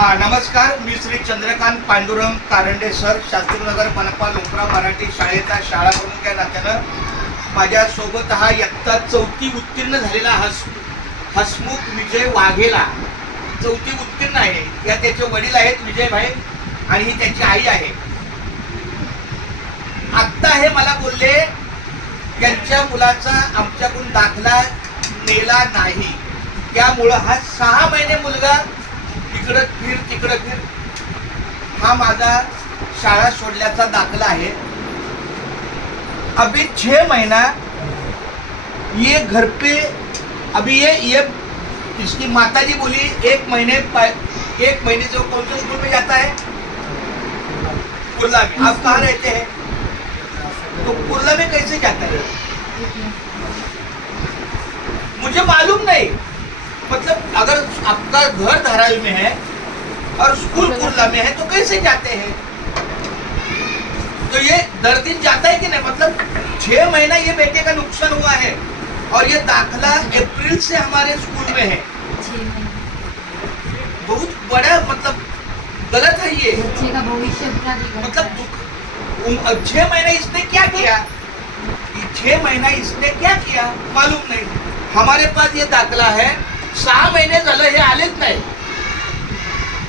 नमस्कार, मी श्री चंद्रकांत पांडुरंग कारंडे सर, शास्त्रीनगर मनपा लोकरा मराठी शाळेचा शाळा प्रमुख या नात्यानं माझ्यासोबत हा इयत्ता 4थी उत्तीर्ण झालेला हसमुख विजय वाघेला 4थी उत्तीर्ण आहे. या त्याचे वडील आहेत विजयभाई आणि ही त्याची आई आहे. आत्ता हे मला बोलले त्यांच्या मुलाचा आमच्याकडून दाखला नेला नाही, त्यामुळं हा 6 महिने मुलगा इकडं फिर तिकडं फिर. हा माझा शाळा सोडल्याचा दाखला आहे. अभी 6 महीना ये घर पे, अभी ये इसकी माताजी बोली 1 महीने से वो कौन से स्कूल में जाता है? कुर्ला में. आप कहाँ रहते हैं? तो कुर्ला में कैसे जाता है? मुझे मालूम नहीं. मतलब अगर आपका घर धारावी में है और स्कूल कुर्ला में है तो कैसे जाते हैं? तो ये दर दिन जाता है कि नहीं? मतलब 6 महीना ये बेटे का नुकसान हुआ है और ये दाखला अप्रैल से हमारे स्कूल में है. बहुत बड़ा मतलब गलत है ये. बच्चे का भविष्य मतलब 6 महीना इसने क्या किया? 6 महीना इसने क्या किया मालूम नहीं. हमारे पास ये दाखला है. 6 महीने झालं हे आलेच नाही.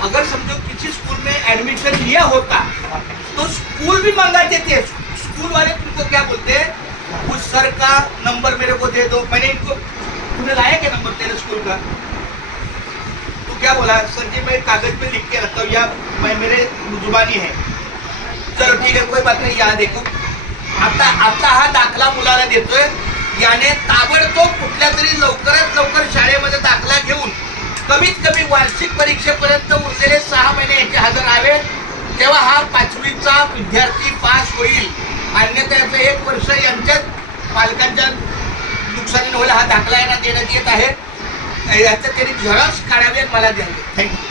अगर समझो किसी स्कूल में एडमिशन लिया होता तो स्कूल भी मंगाते थे. स्कूल वाले तुमको क्या बोलते हैं, उस सर का नंबर मेरे को दे दो. मैंने इनको, तुमने लाया क्या नंबर तेरे स्कूल का? तो क्या बोला, सर जी मैं कागज पे लिख के रखता हूँ या मैं मेरे जुबानी है. चलो ठीक है, कोई बात नहीं. यहाँ देखो, आता हा दाखला मुलाला देतोय. याने ताबडतोब कुठल्या तरी लवकरात लवकर शाळेमध्ये दाखला घेऊन कमीत कमी वार्षिक परीक्षेपर्यंत उरलेले 6 महिने याचे हजर राहावे, तेव्हा हा 5वीचा विद्यार्थी पास होईल. अन्यथा याचं 1 वर्ष यांच्याच पालकांच्या नुकसानीने होईल. हा दाखला यांना देण्यात येत आहे. याचं त्यांनी झेरॉक्स काढावे, मला द्यावे. थँक्यू.